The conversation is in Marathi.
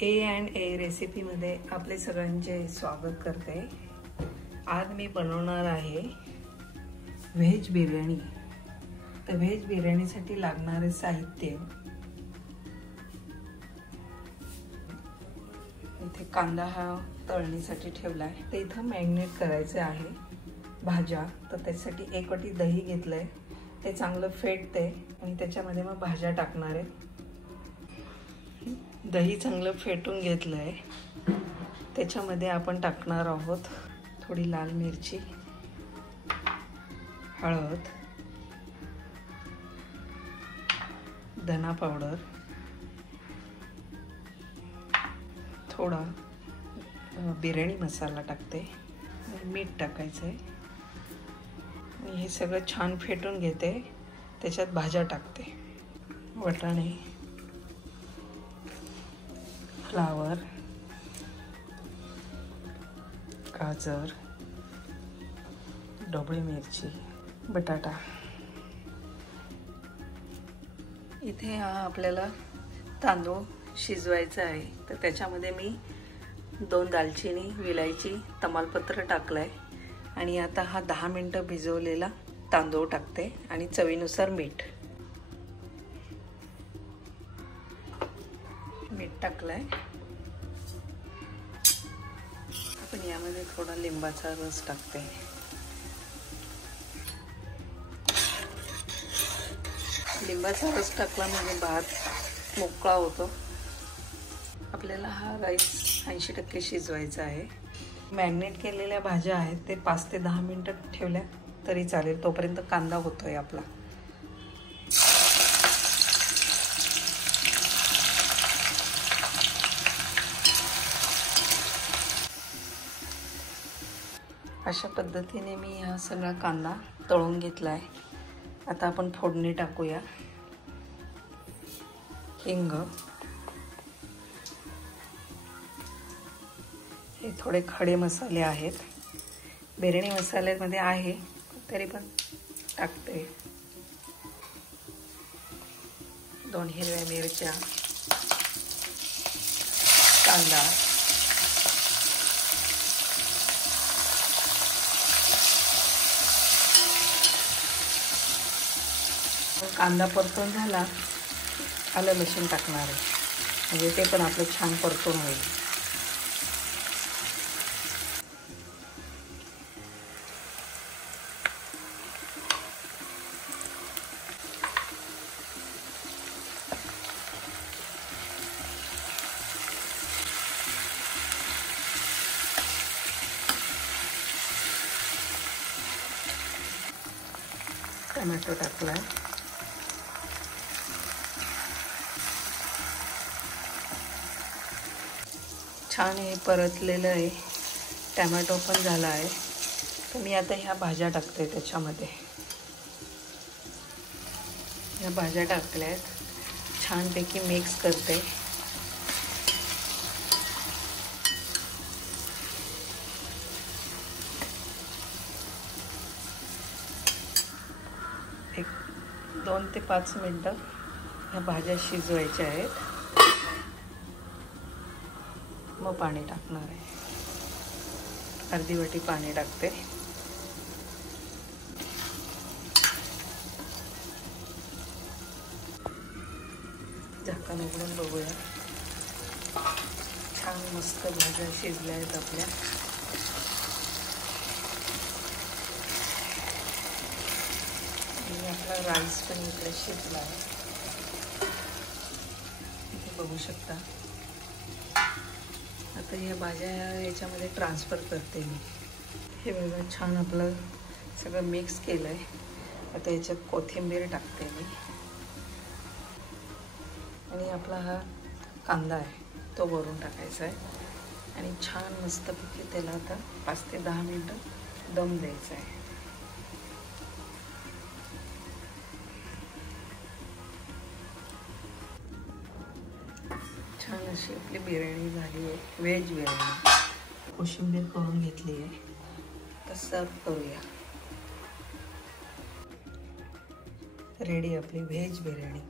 A&A रेसिपीमध्ये आपले सगळ्यांचे स्वागत करते। आज मी बनवणार आहे व्हेज बिर्याणी। तर व्हेज बिर्याणीसाठी लागणारे साहित्य इथे कांदा हा तळणीसाठी ठेवला आहे। ते इथं मॅरिनेट करायचे आहे। भाज्या तर त्यासाठी 1 वाटी दही घेतलंय, ते चांगलं फेटते आणि त्याच्यामध्ये मग भाज्या टाकणार आहे। दही चांगलं फेटून घेतलंय, त्याच्यामध्ये आपण टाकणार आहोत थोडी लाल मिरची, हळद, धना पावडर, थोडा बिर्याणी मसाला टाकते, मीठ टाकायचं आहे आणि हे सगळं छान फेटून घेते। त्याच्यात भाज्या टाकते, वाटाणे, फ्लावर, गाजर, ढोबळी मिरची, बटाटा। इथे आपल्याला तांदूळ शिजवायचा आहे, तर त्याच्यामध्ये मी 2 दालचिनी, विलायची, तमालपत्र टाकलंय आणि आता हा 10 मिनिटं भिजवलेला तांदूळ टाकते आणि चवीनुसार मीठ टाकलंय। आपण यामध्ये थोडा लिंबाचा रस टाकते। लिंबाचा रस टाकला म्हणजे भात मोकळा होतो। आपल्याला हा राईस 80% शिजवायचा आहे। मॅरिनेट केलेल्या भाज्या आहेत, ते 5 ते 10 मिनिटं ठेवल्या तरी चालेल, तोपर्यंत कांदा होतोय आपला। अशा पद्धतीने मी हा सगळा कांदा तळून घेतला आहे। आता आपण फोडणी टाकूया। हिंग, हे थोडे खडे मसाले आहेत, बिर्याणी मसाल्यामध्ये आहे तरी पण टाकते। 2 हिरव्या मिरच्या, कांदा, कांदा परतून झाला, आलं लसूण टाकणार आहे, म्हणजे ते पण आपलं छान परतून होईल। टोमॅटो टाकलाय, छान हे परतलेलं आहे, टोमॅटो पण झाला आहे। तर मी आता ह्या भाज्या टाकते त्याच्यामध्ये। ह्या भाज्या टाकल्यात, छानपैकी मिक्स करते। एक 2 ते 5 मिनिटं ह्या भाज्या शिजवायच्या आहेत, मग पाणी टाकणार आहे। अर्धी वाटी पाणी टाकते। झाकण उघडून बघूया। छान मस्त भाज्या शिजल्या आहेत आपल्या। आणि आपला राईस पण इकडे शिजला आहे, इथे बघू शकता। आता ह्या भाज्या याच्यामध्ये ट्रान्सफर करते मी। हे बघा, छान आपलं सगळं मिक्स केलं आहे। आता याच्यात कोथिंबीर टाकते मी आणि आपला हा कांदा आहे तो वरून टाकायचा आहे आणि छान मस्तपैकी त्याला आता 5 ते 10 मिनिटं दम द्यायचा आहे। छान अशी आपली बिर्याणी झाली आहे, व्हेज बिर्याणी। कोशिंबीर करून घेतली आहे, तर सर्व करूया। रेडी आपली व्हेज बिर्याणी।